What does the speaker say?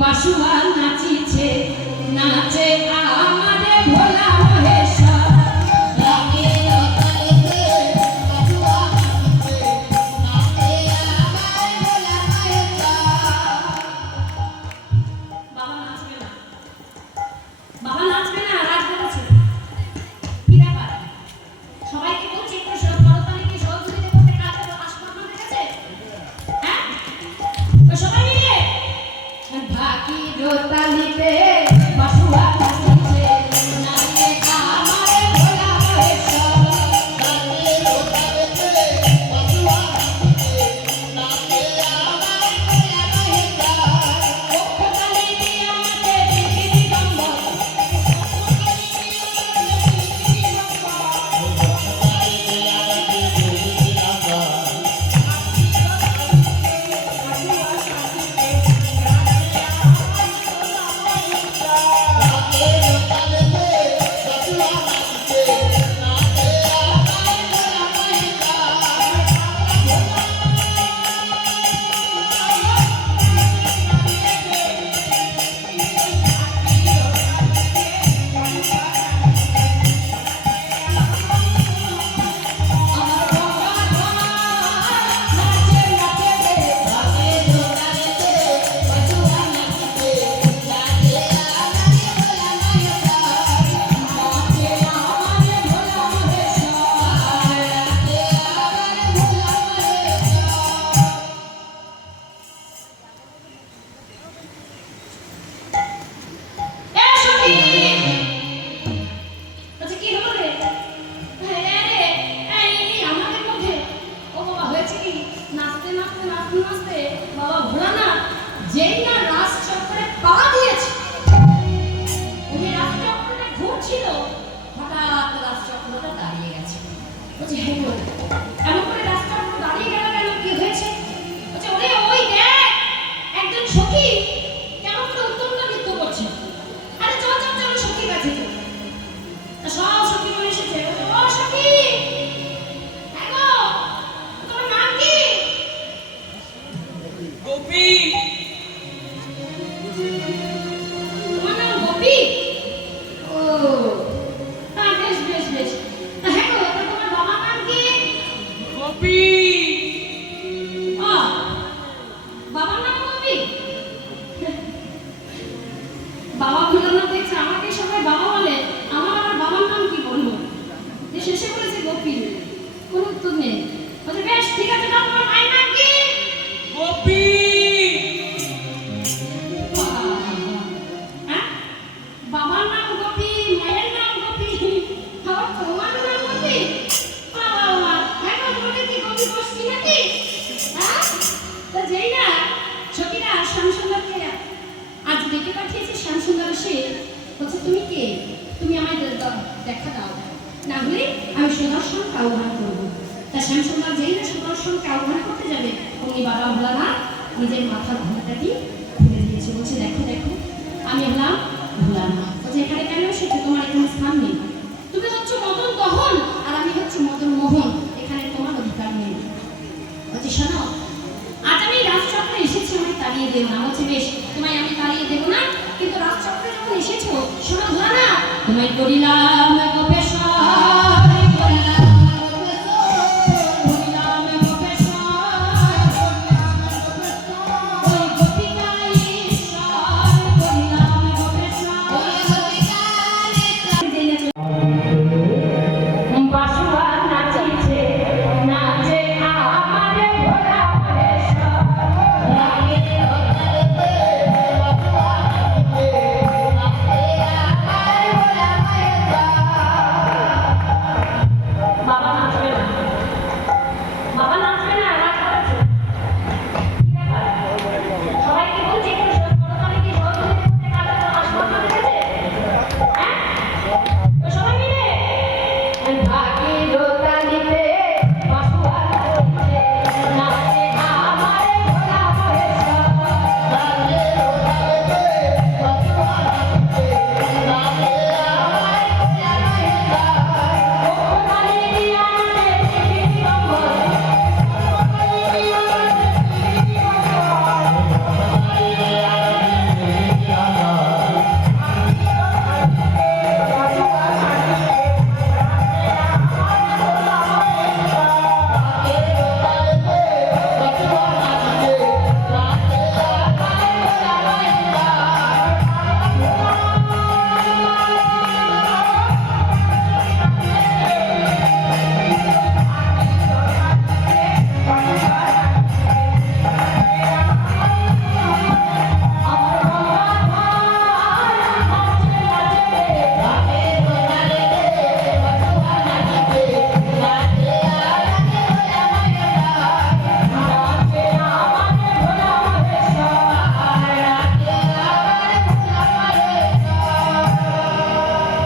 বাসুয়া নাচিছে নাচে আমাদের ভোলা Let me hang on. কে? তুমি আমার দেখা দাও। না হলে আমি সুদর্শনকে আহ্বান করব। তা শ্যামসুন্দর যেই না সুদর্শনকে আহ্বান করতে যাবে অমনি বাবা ভোলানাথ নিজের মাথার ঘোমটাটি খুলে দিয়েছে। বলছে, দেখো দেখো, আমি হলাম ভোলানাথ বলছে, এখানে কেন এসেছ? তোমার এখানে স্থান নেই। তুমি হচ্ছ মদন দহন, আর আমি হচ্ছ মদন মোহন। এখানে তোমার অধিকার নেই। বলছি, শোনো, আজ আমি রাজচক্রে এসেছি, আমায় তাড়িয়ে দেব না। বলছে, বেশ, তোমায় আমি Como el Aqui. parking.